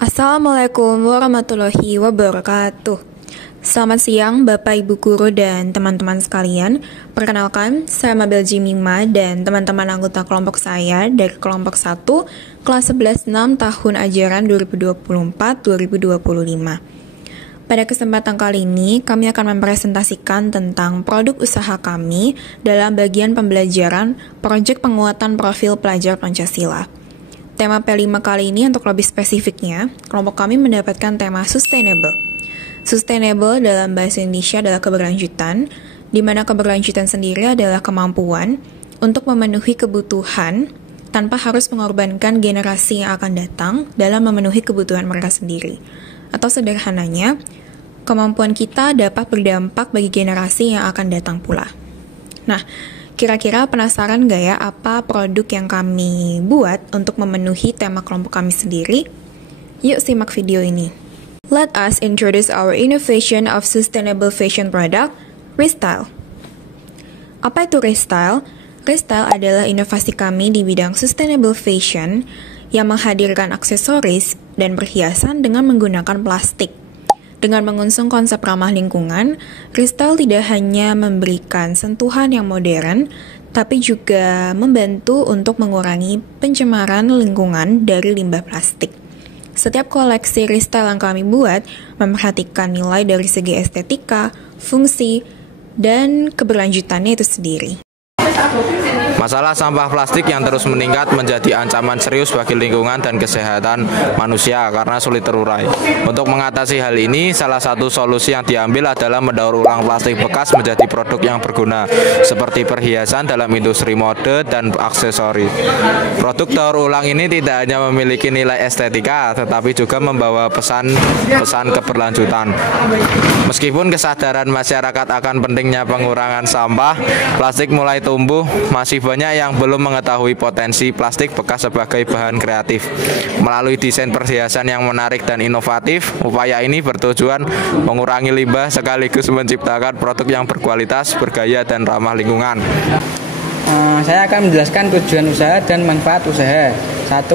Assalamualaikum warahmatullahi wabarakatuh. Selamat siang Bapak Ibu Guru dan teman-teman sekalian. Perkenalkan, saya Mabel Jimima dan teman-teman anggota kelompok saya dari kelompok 1 kelas 11-6 tahun ajaran 2024-2025. Pada kesempatan kali ini, kami akan mempresentasikan tentang produk usaha kami dalam bagian pembelajaran Proyek Penguatan Profil Pelajar Pancasila. Tema P5 kali ini untuk lebih spesifiknya, kelompok kami mendapatkan tema Sustainable. Sustainable dalam bahasa Indonesia adalah keberlanjutan, di mana keberlanjutan sendiri adalah kemampuan untuk memenuhi kebutuhan tanpa harus mengorbankan generasi yang akan datang dalam memenuhi kebutuhan mereka sendiri. Atau sederhananya, kemampuan kita dapat berdampak bagi generasi yang akan datang pula. Nah, kira-kira penasaran gak ya apa produk yang kami buat untuk memenuhi tema kelompok kami sendiri? Yuk simak video ini. Let us introduce our innovation of sustainable fashion product, Restyle. Apa itu Restyle? Restyle adalah inovasi kami di bidang sustainable fashion yang menghadirkan aksesoris dan perhiasan dengan menggunakan plastik. Dengan mengusung konsep ramah lingkungan, Restyle tidak hanya memberikan sentuhan yang modern, tapi juga membantu untuk mengurangi pencemaran lingkungan dari limbah plastik. Setiap koleksi Restyle yang kami buat memperhatikan nilai dari segi estetika, fungsi, dan keberlanjutannya itu sendiri. Masalah sampah plastik yang terus meningkat menjadi ancaman serius bagi lingkungan dan kesehatan manusia karena sulit terurai. Untuk mengatasi hal ini, salah satu solusi yang diambil adalah mendaur ulang plastik bekas menjadi produk yang berguna, seperti perhiasan dalam industri mode dan aksesori. Produk daur ulang ini tidak hanya memiliki nilai estetika, tetapi juga membawa pesan keberlanjutan. Meskipun kesadaran masyarakat akan pentingnya pengurangan sampah, plastik mulai tumbuh, masih banyak yang belum mengetahui potensi plastik bekas sebagai bahan kreatif. Melalui desain perhiasan yang menarik dan inovatif, upaya ini bertujuan mengurangi limbah sekaligus menciptakan produk yang berkualitas, bergaya, dan ramah lingkungan. Saya akan menjelaskan tujuan usaha dan manfaat usaha. 1.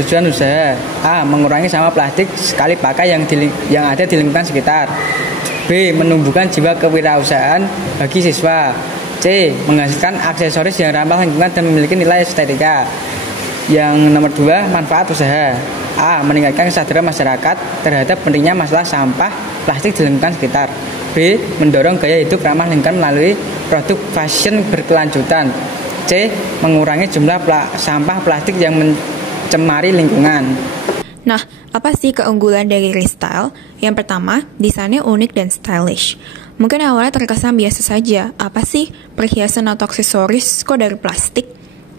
Tujuan usaha: A. Mengurangi sampah plastik sekali pakai yang ada di lingkungan sekitar. B. Menumbuhkan jiwa kewirausahaan bagi siswa. C. Menghasilkan aksesoris yang ramah lingkungan dan memiliki nilai estetika. Yang nomor 2, manfaat usaha: A. Meningkatkan kesadaran masyarakat terhadap pentingnya masalah sampah plastik di lingkungan sekitar. B. Mendorong gaya hidup ramah lingkungan melalui produk fashion berkelanjutan. C. Mengurangi jumlah sampah plastik yang mencemari lingkungan. Nah, apa sih keunggulan dari Restyle? Yang pertama, desainnya unik dan stylish. Mungkin awalnya terkesan biasa saja, apa sih perhiasan atau aksesoris kok dari plastik?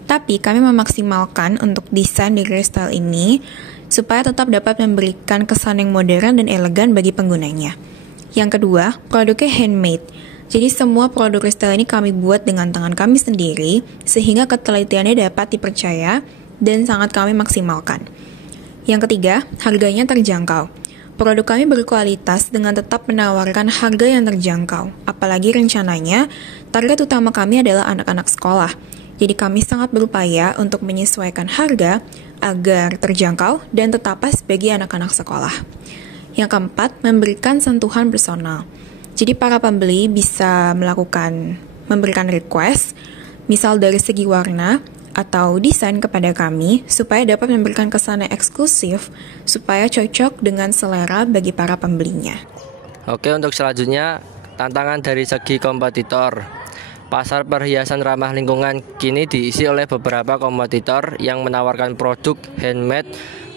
Tapi kami memaksimalkan untuk desain di Restyle ini supaya tetap dapat memberikan kesan yang modern dan elegan bagi penggunanya. Yang kedua, produknya handmade. Jadi semua produk Restyle ini kami buat dengan tangan kami sendiri sehingga ketelitiannya dapat dipercaya dan sangat kami maksimalkan. Yang ketiga, harganya terjangkau. Produk kami berkualitas dengan tetap menawarkan harga yang terjangkau. Apalagi rencananya, target utama kami adalah anak-anak sekolah. Jadi kami sangat berupaya untuk menyesuaikan harga agar terjangkau dan tetap pas bagi anak-anak sekolah. Yang keempat, memberikan sentuhan personal. Jadi para pembeli bisa memberikan request, misal dari segi warna, atau desain kepada kami supaya dapat memberikan kesan yang eksklusif supaya cocok dengan selera bagi para pembelinya. Oke, untuk selanjutnya tantangan dari segi kompetitor. Pasar perhiasan ramah lingkungan kini diisi oleh beberapa kompetitor yang menawarkan produk handmade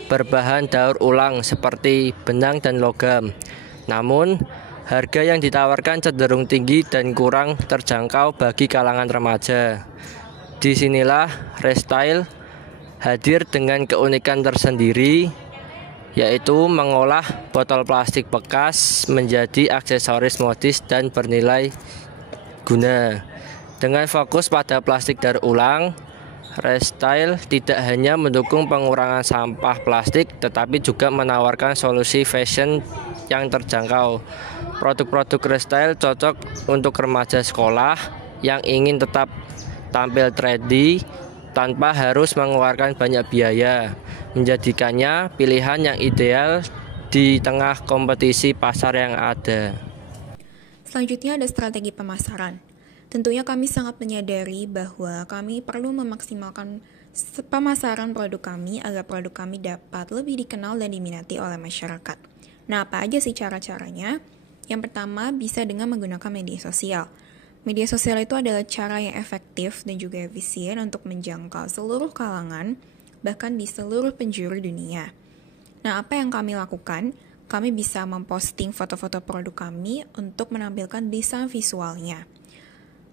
berbahan daur ulang seperti benang dan logam. Namun, harga yang ditawarkan cenderung tinggi dan kurang terjangkau bagi kalangan remaja. Disinilah Restyle hadir dengan keunikan tersendiri, yaitu mengolah botol plastik bekas menjadi aksesoris modis dan bernilai guna. Dengan fokus pada plastik daur ulang, Restyle tidak hanya mendukung pengurangan sampah plastik, tetapi juga menawarkan solusi fashion yang terjangkau. Produk-produk Restyle cocok untuk remaja sekolah yang ingin tetap tampil trendy tanpa harus mengeluarkan banyak biaya. menjadikannya pilihan yang ideal di tengah kompetisi pasar yang ada. Selanjutnya ada strategi pemasaran. Tentunya kami sangat menyadari bahwa kami perlu memaksimalkan pemasaran produk kami agar produk kami dapat lebih dikenal dan diminati oleh masyarakat. Nah, apa aja sih cara-caranya? Yang pertama, bisa dengan menggunakan media sosial. Media sosial itu adalah cara yang efektif dan juga efisien untuk menjangkau seluruh kalangan, bahkan di seluruh penjuru dunia. Nah, apa yang kami lakukan? Kami bisa memposting foto-foto produk kami untuk menampilkan desain visualnya.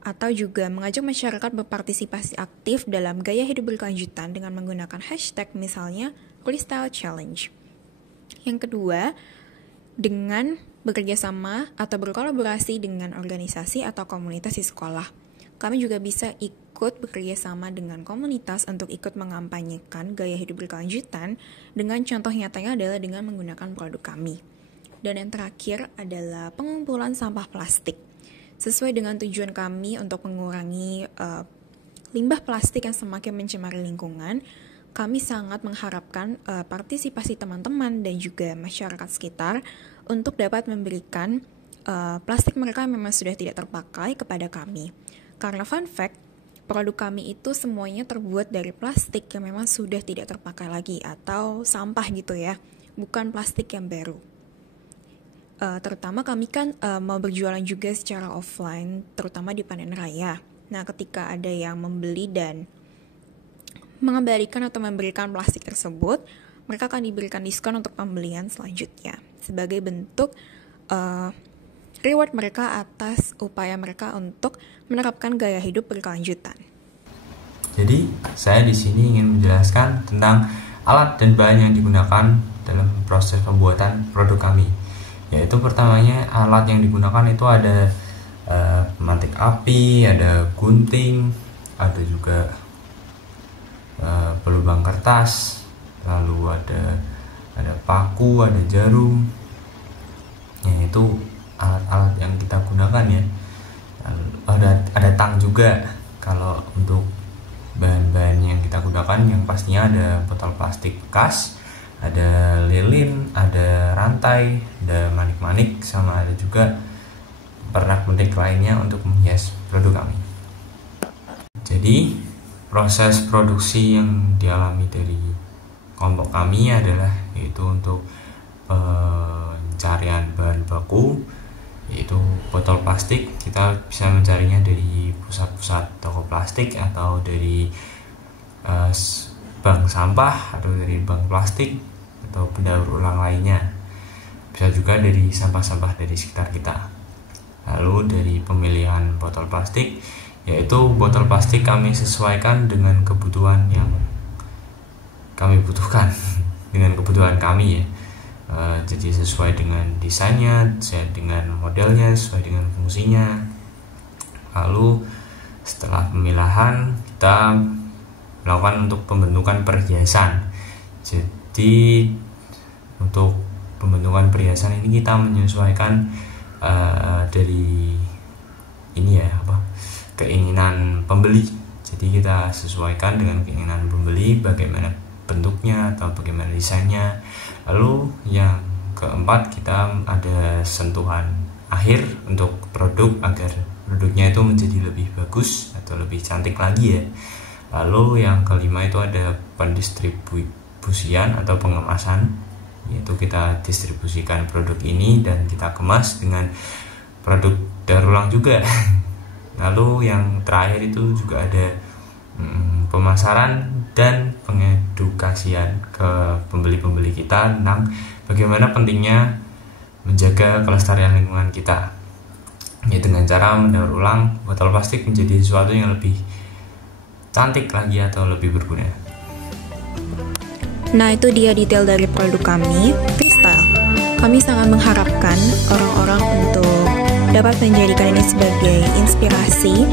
Atau juga mengajak masyarakat berpartisipasi aktif dalam gaya hidup berkelanjutan dengan menggunakan hashtag misalnya Freestyle Challenge. Yang kedua, dengan bekerja sama atau berkolaborasi dengan organisasi atau komunitas di sekolah. Kami juga bisa ikut bekerja sama dengan komunitas untuk ikut mengampanyekan gaya hidup berkelanjutan dengan contoh nyatanya adalah dengan menggunakan produk kami. Dan yang terakhir adalah pengumpulan sampah plastik. Sesuai dengan tujuan kami untuk mengurangi limbah plastik yang semakin mencemari lingkungan, kami sangat mengharapkan partisipasi teman-teman dan juga masyarakat sekitar untuk dapat memberikan plastik mereka yang memang sudah tidak terpakai kepada kami. Karena fun fact, produk kami itu semuanya terbuat dari plastik yang memang sudah tidak terpakai lagi atau sampah gitu ya, bukan plastik yang baru. Terutama kami kan mau berjualan juga secara offline, terutama di panen raya. Nah, ketika ada yang membeli dan mengembalikan atau memberikan plastik tersebut, mereka akan diberikan diskon untuk pembelian selanjutnya sebagai bentuk reward mereka atas upaya mereka untuk menerapkan gaya hidup berkelanjutan. Jadi, saya di sini ingin menjelaskan tentang alat dan bahan yang digunakan dalam proses pembuatan produk kami. Yaitu pertamanya alat yang digunakan itu ada pemantik api, ada gunting, ada juga pelubang kertas, lalu ada paku, ada jarum. Ya, itu alat-alat yang kita gunakan ya. Ada tang juga. Kalau untuk bahan-bahan yang kita gunakan yang pastinya ada botol plastik bekas, ada lilin, ada rantai, ada manik-manik, sama ada juga pernak-pernik lainnya untuk menghias produk kami. Jadi proses produksi yang dialami dari kelompok kami adalah yaitu untuk pencarian bahan baku, yaitu botol plastik. Kita bisa mencarinya dari pusat-pusat toko plastik atau dari bank sampah atau dari bank plastik atau pendaur ulang lainnya. Bisa juga dari sampah-sampah dari sekitar kita. Lalu dari pemilihan botol plastik, yaitu botol plastik kami sesuaikan dengan kebutuhan yang kami butuhkan dengan kebutuhan kami ya. Jadi sesuai dengan desainnya, sesuai dengan modelnya, sesuai dengan fungsinya. Lalu setelah pemilahan kita melakukan untuk pembentukan perhiasan. Jadi untuk pembentukan perhiasan ini kita menyesuaikan dari ini ya keinginan pembeli. Jadi kita sesuaikan dengan keinginan pembeli bagaimana bentuknya atau bagaimana desainnya. Lalu yang keempat, kita ada sentuhan akhir untuk produk agar produknya itu menjadi lebih bagus atau lebih cantik lagi ya. Lalu yang kelima itu ada pendistribusian atau pengemasan, yaitu kita distribusikan produk ini dan kita kemas dengan produk daur ulang juga. Lalu yang terakhir itu juga ada pemasaran dan pengedukasian ke pembeli-pembeli kita tentang bagaimana pentingnya menjaga kelestarian lingkungan kita, yaitu dengan cara mendaur ulang botol plastik menjadi sesuatu yang lebih cantik lagi atau lebih berguna. Nah, itu dia detail dari produk kami, Freestyle. Kami sangat mengharapkan orang-orang untuk dapat menjadikan ini sebagai inspirasi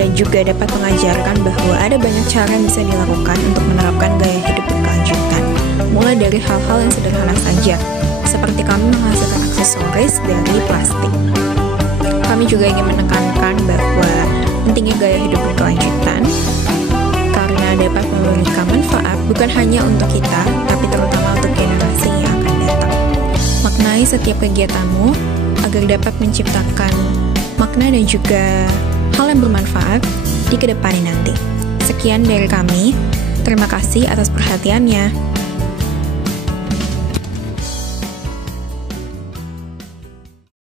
dan juga dapat mengajarkan bahwa ada banyak cara yang bisa dilakukan untuk menerapkan gaya hidup berkelanjutan. Mulai dari hal-hal yang sederhana saja, seperti kami menghasilkan aksesoris dari plastik. Kami juga ingin menekankan bahwa pentingnya gaya hidup berkelanjutan, karena dapat memberikan manfaat bukan hanya untuk kita, tapi terutama untuk generasi yang akan datang. Maknai setiap kegiatanmu agar dapat menciptakan makna dan juga hal yang bermanfaat di kedepannya nanti. Sekian dari kami. Terima kasih atas perhatiannya.